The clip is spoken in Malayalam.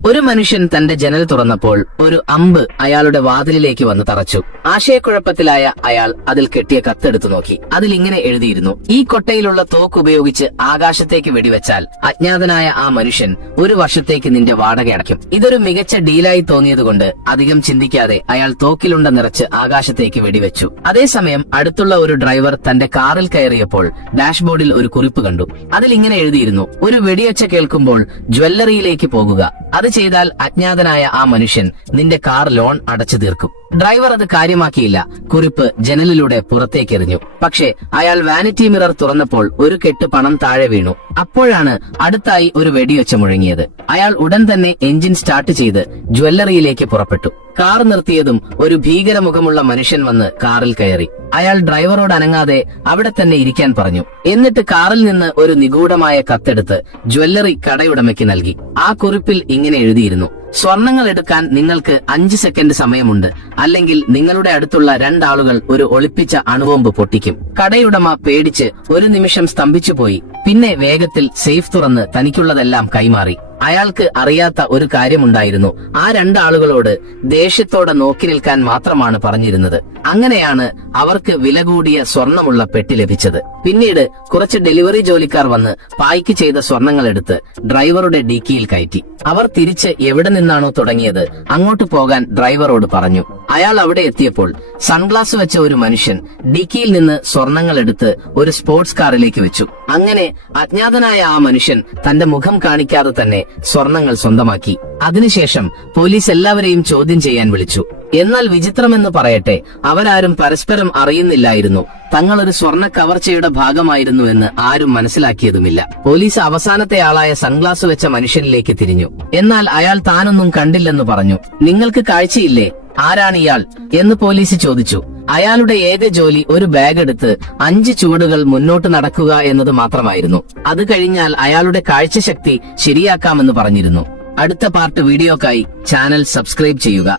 ഒരു മനുഷ്യൻ തന്റെ ജനൽ തുറന്നപ്പോൾ ഒരു അമ്പ് അയാളുടെ വാതിലിലേക്ക് വന്ന് തറച്ചു. ആശയക്കുഴപ്പത്തിലായ അയാൾ അതിൽ കെട്ടിയ കത്തെടുത്തു നോക്കി. അതിൽ ഇങ്ങനെ എഴുതിയിരുന്നു: ഈ കൊട്ടയിലുള്ള തോക്ക് ഉപയോഗിച്ച് ആകാശത്തേക്ക് വെടിവെച്ചാൽ അജ്ഞാതനായ ആ മനുഷ്യൻ 1 വർഷത്തേക്ക് നിന്റെ വാടക അടയ്ക്കും. ഇതൊരു മികച്ച ഡീലായി തോന്നിയതുകൊണ്ട് അധികം ചിന്തിക്കാതെ അയാൾ തോക്കിലുണ്ട നിറച്ച് ആകാശത്തേക്ക് വെടിവെച്ചു. അതേസമയം അടുത്തുള്ള ഒരു ഡ്രൈവർ തന്റെ കാറിൽ കയറിയപ്പോൾ ഡാഷ്ബോർഡിൽ ഒരു കുറിപ്പ് കണ്ടു. അതിൽ ഇങ്ങനെ എഴുതിയിരുന്നു: ഒരു വെടിയൊച്ച കേൾക്കുമ്പോൾ ജ്വല്ലറിയിലേക്ക് പോകുക. അത് ചെയ്താൽ അജ്ഞാതനായ ആ മനുഷ്യൻ നിന്റെ കാർ ലോൺ അടച്ചു തീർക്കും. ഡ്രൈവർ അത് കാര്യമാക്കിയില്ല. കുറിപ്പ് ജനലിലൂടെ പുറത്തേക്കെറിഞ്ഞു. പക്ഷേ അയാൾ വാനിറ്റി മിറർ തുറന്നപ്പോൾ ഒരു കെട്ട് പണം താഴെ വീണു. അപ്പോഴാണ് അടുത്തായി ഒരു വെടിയൊച്ച മുഴങ്ങിയത്. അയാൾ ഉടൻ തന്നെ എഞ്ചിൻ സ്റ്റാർട്ട് ചെയ്ത് ജ്വല്ലറിയിലേക്ക് പുറപ്പെട്ടു. കാർ നിർത്തിയതും ഒരു ഭീകരമുഖമുള്ള മനുഷ്യൻ വന്ന് കാറിൽ കയറി. അയാൾ ഡ്രൈവറോട് അനങ്ങാതെ അവിടെ തന്നെ ഇരിക്കാൻ പറഞ്ഞു. എന്നിട്ട് കാറിൽ നിന്ന് ഒരു നിഗൂഢമായ കത്തെടുത്ത് ജ്വല്ലറി കടയുടമയ്ക്ക് നൽകി. ആ കുറിപ്പിൽ ഇങ്ങനെ എഴുതിയിരുന്നു: സ്വർണങ്ങൾ എടുക്കാൻ നിങ്ങൾക്ക് 5 സെക്കൻഡ് സമയമുണ്ട്, അല്ലെങ്കിൽ നിങ്ങളുടെ അടുത്തുള്ള 2 ആളുകൾ ഒരു ഒളിപ്പിച്ച അണുബോംബ് പൊട്ടിക്കും. കടയുടമ പേടിച്ച് ഒരു നിമിഷം സ്തംഭിച്ചുപോയി. പിന്നെ വേഗത്തിൽ സേഫ് തുറന്ന് തനിക്കുള്ളതെല്ലാം കൈമാറി. അയാൾക്ക് അറിയാത്ത ഒരു കാര്യമുണ്ടായിരുന്നു. ആ 2 ആളുകളോട് ദേഷ്യത്തോടെ നോക്കി നിൽക്കാൻ മാത്രമാണ് പറഞ്ഞിരുന്നത്. അങ്ങനെയാണ് അവർക്ക് വില കൂടിയ സ്വർണമുള്ള പെട്ടി ലഭിച്ചത്. പിന്നീട് കുറച്ച് ഡെലിവറി ജോലിക്കാർ വന്ന് പായ്ക്ക് ചെയ്ത സ്വർണങ്ങൾ എടുത്ത് ഡ്രൈവറുടെ ഡിക്കിയിൽ കയറ്റി. അവർ തിരിച്ച് എവിടെ നിന്നാണോ തുടങ്ങിയത് അങ്ങോട്ട് പോകാൻ ഡ്രൈവറോട് പറഞ്ഞു. അയാൾ അവിടെ എത്തിയപ്പോൾ സൺഗ്ലാസ് വെച്ച ഒരു മനുഷ്യൻ ഡിക്കിയിൽ നിന്ന് സ്വർണങ്ങൾ എടുത്ത് ഒരു സ്പോർട്സ് കാറിലേക്ക് വെച്ചു. അങ്ങനെ അജ്ഞാതനായ ആ മനുഷ്യൻ തന്റെ മുഖം കാണിക്കാതെ തന്നെ സ്വർണങ്ങൾ സ്വന്തമാക്കി. അതിനുശേഷം പോലീസ് എല്ലാവരെയും ചോദ്യം ചെയ്യാൻ വിളിച്ചു. എന്നാൽ വിചിത്രമെന്ന് പറയട്ടെ, അവരാരും പരസ്പരം അറിയുന്നില്ലായിരുന്നു. തങ്ങളൊരു സ്വർണ്ണ കവർച്ചയുടെ ഭാഗമായിരുന്നുവെന്ന് ആരും മനസ്സിലാക്കിയതുമില്ല. പോലീസ് അവസാനത്തെ ആളായ സൺഗ്ലാസ് വെച്ച മനുഷ്യനിലേക്ക് തിരിഞ്ഞു. എന്നാൽ അയാൾ താനൊന്നും കണ്ടില്ലെന്ന് പറഞ്ഞു. നിങ്ങൾക്ക് കാഴ്ചയില്ലേ? ആരാണിയാൾ എന്ന് പോലീസ് ചോദിച്ചു. അയാളുടെ ഏക ജോലി ഒരു ബാഗ് എടുത്ത് 5 ചുവടുകൾ മുന്നോട്ട് നടക്കുക എന്നത് മാത്രമായിരുന്നു. അത് കഴിഞ്ഞാൽ അയാളുടെ കാഴ്ചശക്തി ശരിയാക്കാമെന്ന് പറഞ്ഞിരുന്നു. അടുത്ത പാർട്ട് വീഡിയോക്കായി ചാനൽ സബ്സ്ക്രൈബ് ചെയ്യുക.